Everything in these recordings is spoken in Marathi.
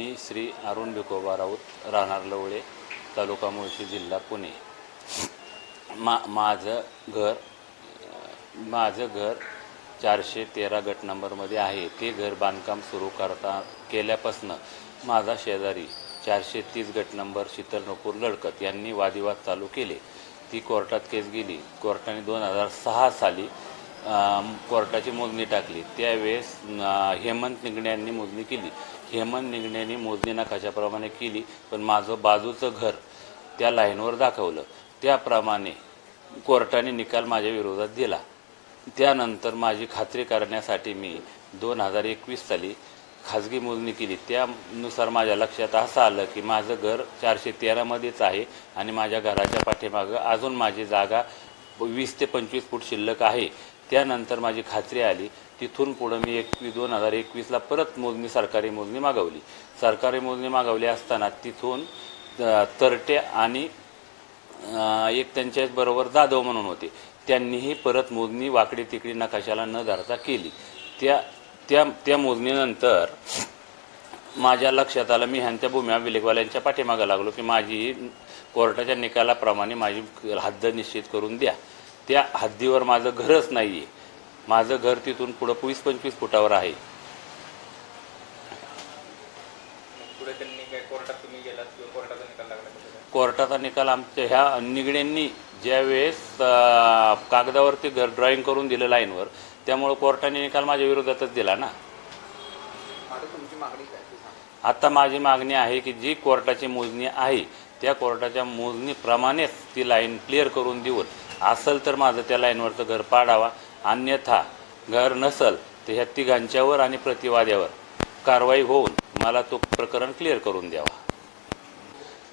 मी श्री अरुण भिकोबा राऊत, राहणार लवळे, तालुका मुळशी, जिल्हा पुणे। माझं घर 413 गट नंबरमध्ये आहे। ते घर बांधकाम सुरू केल्यापासून माझा शेजारी 430 गट नंबर शीतल नपूर लडकत यांनी वादिवाद चालू केले। ती कोर्टात केस गेली। कोर्टाने 2006 साली कोर्टाची मोजणी टाकली। त्यावेळेस हेमंत निगणे यांनी मोजणी केली। हेमंत निगणेंनी मोजणी नकाशाप्रमाणे केली, पण माझं बाजूचं घर त्या लाईनवर दाखवलं। त्याप्रमाणे कोर्टाने निकाल माझ्या विरोधात दिला। त्यानंतर माझी खात्री करण्यासाठी मी 2021 साली खाजगी मोजणी केली। त्यानुसार माझ्या लक्षात असं आलं की माझं घर 413 मध्येच आहे आणि माझ्या घराच्या पाठीमागं अजून माझी जागा 20 ते 25 फूट शिल्लक आहे। त्यानंतर माझी खात्री आली। तिथून पुढे मी 2021ला परत सरकारी मोजणी मागवली। सरकारी मोजणी मागवली असताना तिथून तरटे आणि एक त्यांच्याच बरोबर जाधव म्हणून होते, त्यांनीही परत मोजणी वाकडी तिकडी नकाशाला न धरता केली। त्या मोजणीनंतर माझ्या लक्षात आलं, मी ह्यांच्या भूमी अभिलेखवाल्यांच्या पाठीमागं लागलो की माझी कोर्टाच्या निकालाप्रमाणे माझी हद्द निश्चित करून द्या। त्या हद्दीवर माझं घरच नाही आहे। माझं घर तिथून पुढं 20-25 फुटावर आहे। कोर्टाचा निकाल आमच्या ह्या निगड्यांनी ज्यावेळेस कागदावरती घर ड्रॉइंग करून दिलं लाईनवर, त्यामुळे कोर्टाने निकाल माझ्या विरोधातच दिला ना। आता माझी मागणी आहे की जी कोर्टाची मोजणी आहे त्या कोर्टाच्या मोजणीप्रमाणेच ती लाईन क्लिअर करून देऊन, असेल तर माझं त्या लाईनवरचं घर पाडावा, अन्यथा घर नसल तर ह्या तिघांच्यावर आणि प्रतिवाद्यावर कारवाई होऊन मला तो प्रकरण क्लिअर करून द्यावा।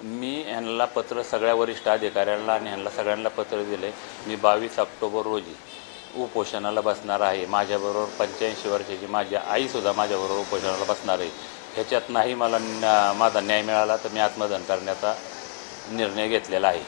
मी ह्यांना पत्र, सगळ्या वरिष्ठ अधिकाऱ्यांना आणि ह्यांना सगळ्यांना पत्र दिले। मी 22 ऑक्टोबर रोजी उपोषणाला बसणार आहे। माझ्याबरोबर 85 वर्षाची माझी आईसुद्धा माझ्याबरोबर उपोषणाला बसणार आहे। ह्याच्यात नाही मला माझा न्याय मिळाला तर मी आत्मदहन करण्याचा निर्णय घेतलेला आहे।